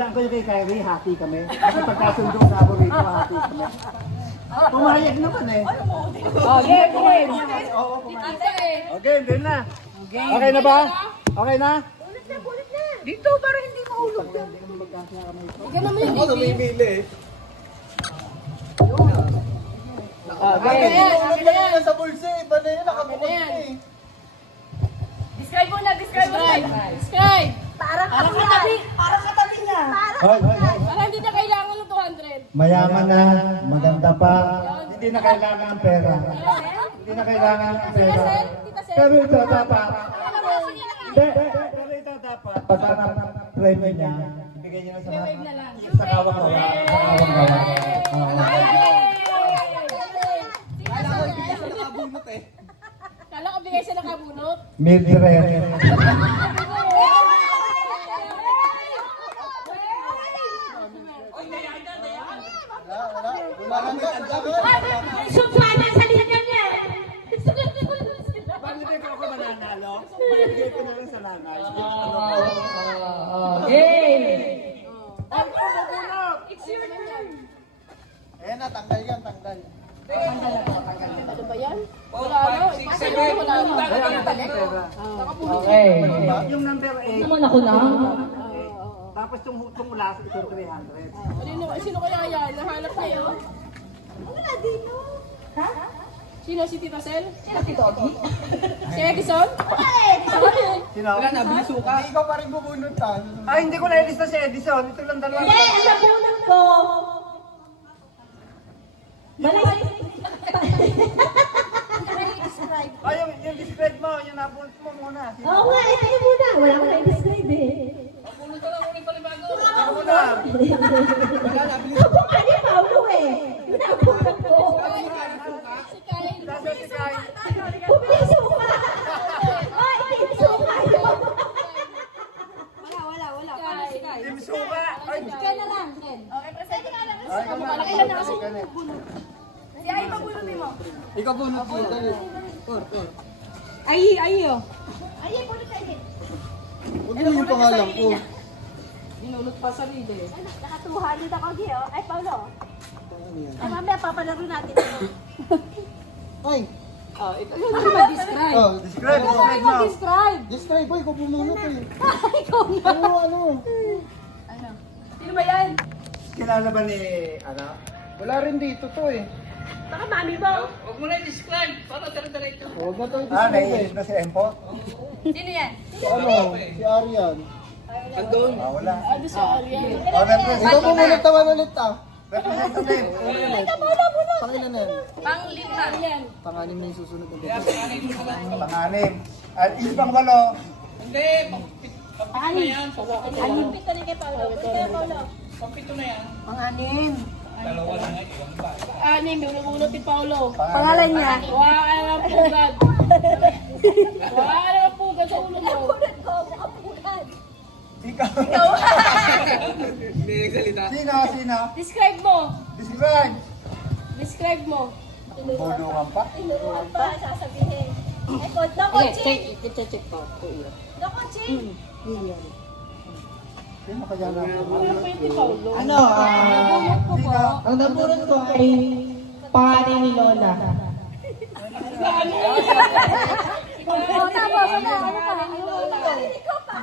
Saan ko yung kay Kyrie, hati kami. Kasi pagkasundo sa abo rito, hati kami. Pumayag naman eh. Okay, okay. Okay, din na. Okay na ba? Okay na? Dito, para hindi maulog yan. Ikaw naman yung Ako namimili eh. Okay. Akin na yan sa bulsa eh. Iba na yun, nakabukod eh. Describe mo na, describe mo na. Describe. Parang katabi. Parang katabi niya. Para hindi na kailangan ng 200. Mayaman na, maganda pa, hindi na kailangan ng pera. Hindi na kailangan ng pera. Pero ito dapat. Hindi, pero ito dapat. Para premyo niya, ibigay niya sa kawang-kawa. Kala ko bigay siya nakabunot. Mildred. Sumpa na sa linya niya. Bakit hindi ako mananalo? Ibigay ko na lang sa lanay. It's your turn. Ayan na, tanggal yan, tanggal. Ano ba yan? Wala na. Wala na. Okay. Yung number 8. Naman ako na. Tapos itong last, itong 300. Sino kaya yan? Nahanap na yun? Wala dito. Ha? Sino? Si Tita Sel? Sino si Togi? Si Edison? Sino? Wala na, bilisuka. Hindi ikaw pa rin bubunot ha. Ay, hindi ko na-lista si Edison. Ito lang dalawa. Hindi, alam mo lang ko. Malay. Ay, yung describe mo, yung nabunot mo muna. Oo nga, ito yung muna. Wala ko na-describe eh. Ikaw muna. Ako nga ni Paulo eh. Nabukan ko. Si Kyle. Nasa si Kai. Bumili suka. Ay, hindi suka yun. Team Suka. Ay, Ken na lang, Ken. ay, Malaki na kasi. Si Ay, pabunutin mo. Ikaw bunot mo. Ay, oh. Ay, bunot tayo. Huwag mo yung pangalan ko. Binulot pa sa ride. Nakatuhanod ako, Gio. Ay, Paulo. Ay, mamaya papalaro natin ito. Ay. Ito yun ang mag-describe. Oh, describe mo. Mag-describe. Describe mo, ikaw bumunot eh. Ikaw na. Ano? Sino ba yan? Kilala ba ni, ano? Wala rin dito to eh. Baka mami mo. Huwag mo na describe. Para diretso. Huwag na tayo describe naiisip na si Empo? Sino yan? Si ano? Si Arian. Andun? Ah, wala. Ano si Ariel? Oh, represent. Ikaw bumunot naman ulit ah. Representative. Pangilan na yan. Pang-lima. Yan. Panganim na yung susunod na dito. Panganim. At isa pang walo. Anim pito na kay Paulo. Pito na Paulo. Anim, yung nabunot ni Paulo. Pangalan niya. Wala ka naman pugad. Wala ka naman pugad sa ulo mo. Punan ko, makapunan. Ikaw. Sino? Sino? Describe mo. Describe. Describe mo. Bulungan pa. Tinuruan pa, sasabihin. Ay, kod na coaching. No coaching. Sino kaya na? Ano pa yung ni Paulo? Ano, Sino? ang nabunod ko ay pangalan ni Lola. Ano? Oo, tapos, ano pa? Ikaw pa.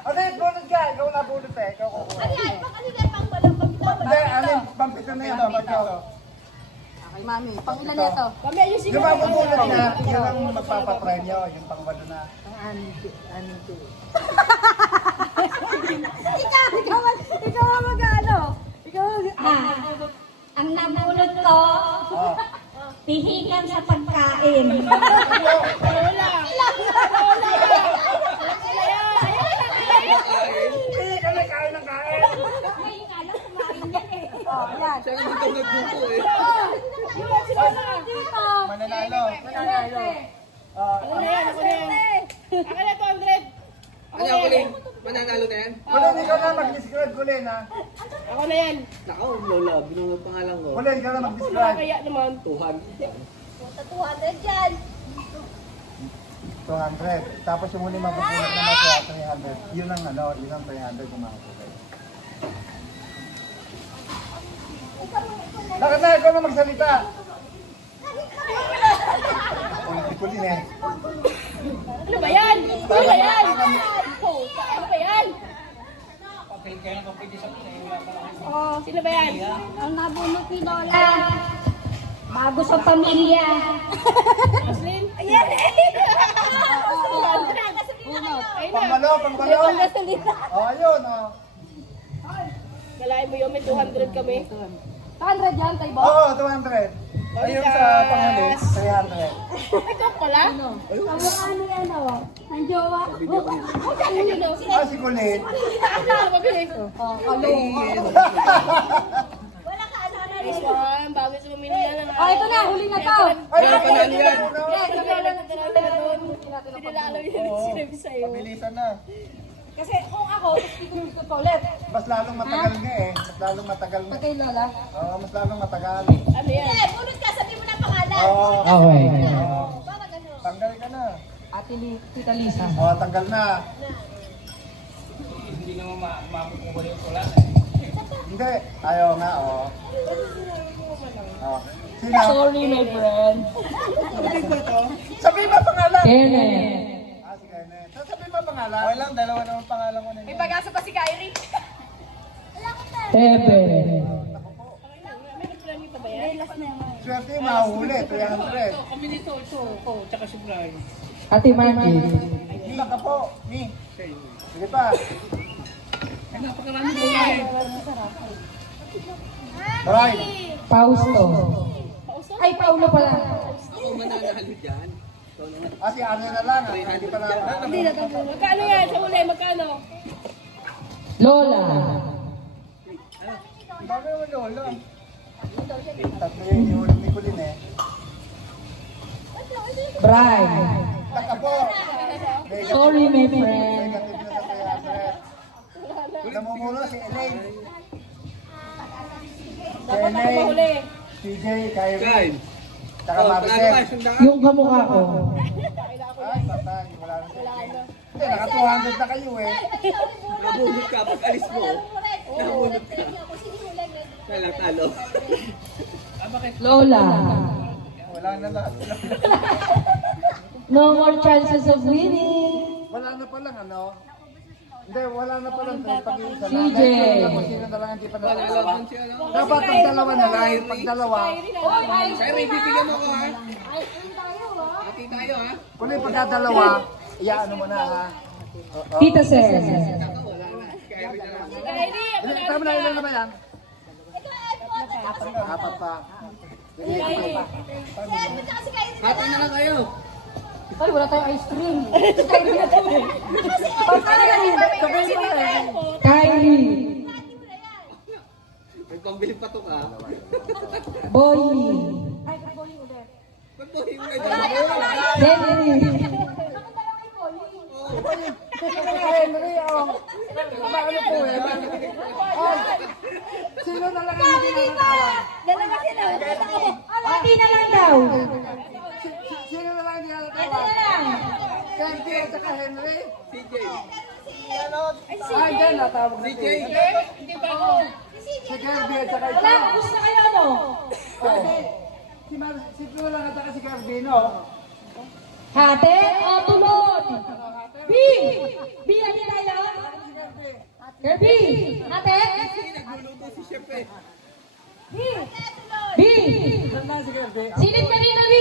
Ano yung bunot ka? Ikaw na bunot eh. Ikaw kukuha. Ano yan? Pang ano yan? Pang walang pagkita. Hindi, ano? Pampito na yan. Pampito. Pang ilan na to? Kami ayusin Yung mo. mabubunot niya, yun ang magpapapremyo. Yung pangwalo na. Ikaw ang mag-ano? Ikaw ang nabunod ko, Oh. pihikan sa pagkain. Lola. Hindi kami kain ng kain. Ngayon nga lang, kumain niya eh. Oh, yan. Yung si Lola. Dito. Mananalo. Ano na yan? Ako na yan. Akin na 200. Ako na yan. Mananalo na yan? Kulin, ikaw na mag-describe. Kulin, ha? Ako na yan. Nako, Lola, binunod pangalan ko. Kulin, ikaw na Wala mag-describe. kaya naman. Tuhan. Punta 200 dyan. 200. Tapos yung huli mapupulot naman sa 300. Yun ang 300 yung makakapagay. Bakit na? Ikaw na magsalita. Ulit-ulit eh. Ano ba yan? Ano ba yan? Oh, ano ba yan? Oh, sino ba yan? Ang nabunot ni Lola. Bago sa pamilya. Aslin? Ayan eh. Ayun na. Pambalo, pambalo. May panggasolina. Oh, ayun, oh. Kalahin mo yun, may 200 kami. 100 yan, tayo ba? Oo, 200. Ayun sa pangalit, 300. Ikaw pala? Kamukha ano yan, oh. Ang jowa. Ah, si Kulit. Ano mabili? Oh, kalong. Wala ka, ano na rin. This one, bago sa pamilya lang. Oh, ito na, huli na to. Ay, Kaya panalo yan. Pinilalo yun yung sinabi sa'yo. Pabilisan na. Kasi kung ako, ikot pa ulit. Mas lalong matagal nga eh. Mas lalong matagal nga. Kay Lola. Oo, mas lalong matagal. Ano yan? Bunot ka, sabi mo na pangalan. Oo. Okay. Oo. Parang ano. Tanggal ka na. Ate Tita Lisa. Oo, tanggal na. Hindi. Ayaw nga, oo. Oo. Sino? Sorry, my friend. Sabihin mo pangalan. Kenneth. Ah, si Kenneth. Sabihin mo pangalan. Okay lang, dalawa naman pangalan ko na May pag-asa pa si Kyrie. Tebe. May nagplani pa ba yan? Swerte yung mahuhuli, 300. Ate Maggie. Hila ka po. Ni. Sige pa. Aray. Fausto. Ay, Paulo pala. Ako mananalo dyan. Ikaw na nga. Ah, si Ano na lang. Hindi pa na. Magkano yan? Sa uli, magkano? Lola. Bakit mo lola? Tatlo yun yung ulit ni Kulin eh. Bray. Taka po. Sorry, my friend. Negative na sa 300. Namumulo si Elaine. Si Dapat ako Elaine, mahuli. CJ, Kyrie, Guys. tsaka Oh, panalo ka, Maricel. sandaan. Yung kamukha ko. Ay, patay. Wala na si Elaine. Hindi, naka 200 na kayo eh. Nabunod ka. Pag alis mo, nabunod ka. Kaya lang talo. Lola. Wala na lahat. No more chances of winning. Wala na palang ano. Hindi, wala na palang pag-iisa na. CJ. Kung sino na lang hindi pa Panalo natalawa. naman siya, no? Dapat pag dalawa na lang. Pag dalawa. Pero ibibigyan mo ko, ha? Hati tayo, ha? Kung yung pagkadalawa, iyaano mo na ha. Tita Sen. Ako, wala na. Kyrie na lang. Kyrie, ako na. Tama na ilan na ba yan? Apat pa. Hati na lang kayo. Ay, wala tayong ice cream. Kylie. May pambili pa to ka. Boy. Ba't mo hiwalay dalawa? Dennis. Henry, Bakit po eh? Sino na lang ang hindi natatawa? Dalawa sila. Hindi na lang daw. Sino na lang hindi natatawa? Candy at saka Henry? CJ. Ay, dyan, natawag na CJ. Hindi ba ako? Si Kirby at saka Wala, ito. gusto kayo ano? Si Pino lang at saka si Kirby, no? Hate o tulod? B! B, hindi tayo? Kirby! Hate? Nagluluto si Chef, eh. B! B! Saan na si Kirby? Silip ka dito, B!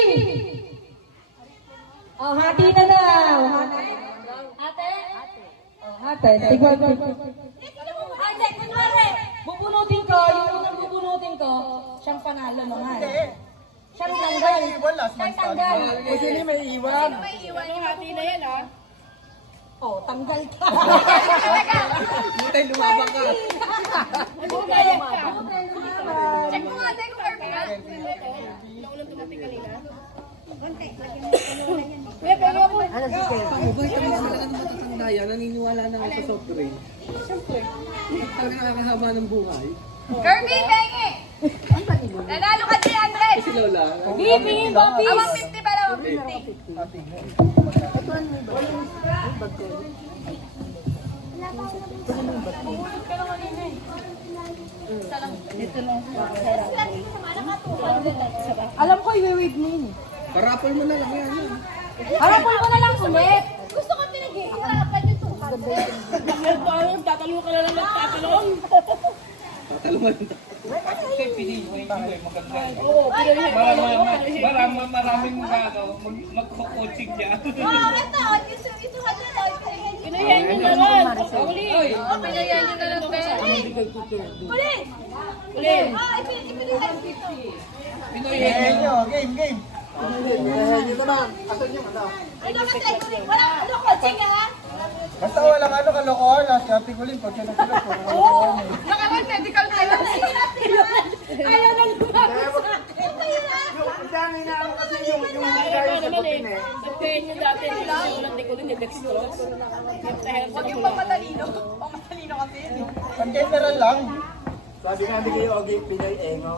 Oh, hati na daw. Hate? Oh, hate. Tigwan ko. Ay, hindi, kunwari. Bubunutin ko, yung unang bubunutin ko, siyang panalo naman. Siyang tanggal. Siyang tanggal. O sino may iwan? Anong hati na yan, ha? Oh, tanggal ka. Hindi tayo lumabang ka. Bumayag ka. Check mo nga, check mo, Kirby, ha? Naulang dumating kanina. Kuya, pero ako. Mabait kami sa talaga ng matatandaya. Naniniwala na ako sa soft drink. Siyempre. Talaga nakakahaba ng buhay. Kirby, Bengi! Nanalo ka 300! Si Lola. Bibingin mo, Ah, 150 pala, 150. Alam ko, i-wave mo yun. Parapol mo na lang yan. Harapol mo na lang ulit. Gusto ko pinaghihirapan yung 200. Tatalong ka na lang magtatalong. Tatalungan. Maraming magkukutsing dyan. Oh, ito. Yung 200. Pinayan nyo na lang. Uli. Pinayan nyo na lang. Uli. Uli. Ah, ipinayan dito. Game. Ano ka tayo? Wala ano coaching ha? Basta walang ano kalokohan, si Ate Kulin, pag sila sila, Oo. Nakawal medical tayo. Ayaw na lumabas. Yung dami na ano kasi yung Kaya naman eh. Nagkain nyo dati. Ulan di ko rin yung dextrose. Huwag yung pamatalino. Pamatalino kasi yun. Pag general lang. Sabi nga hindi kayo okay, Pinay Engo.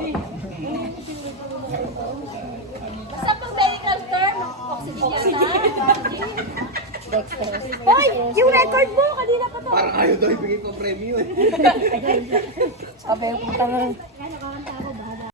Basta pang medical term, oxygen. Hoy, yung record mo, kanina pa to. Parang ayaw daw ibigay pa premyo eh. Sabi, putang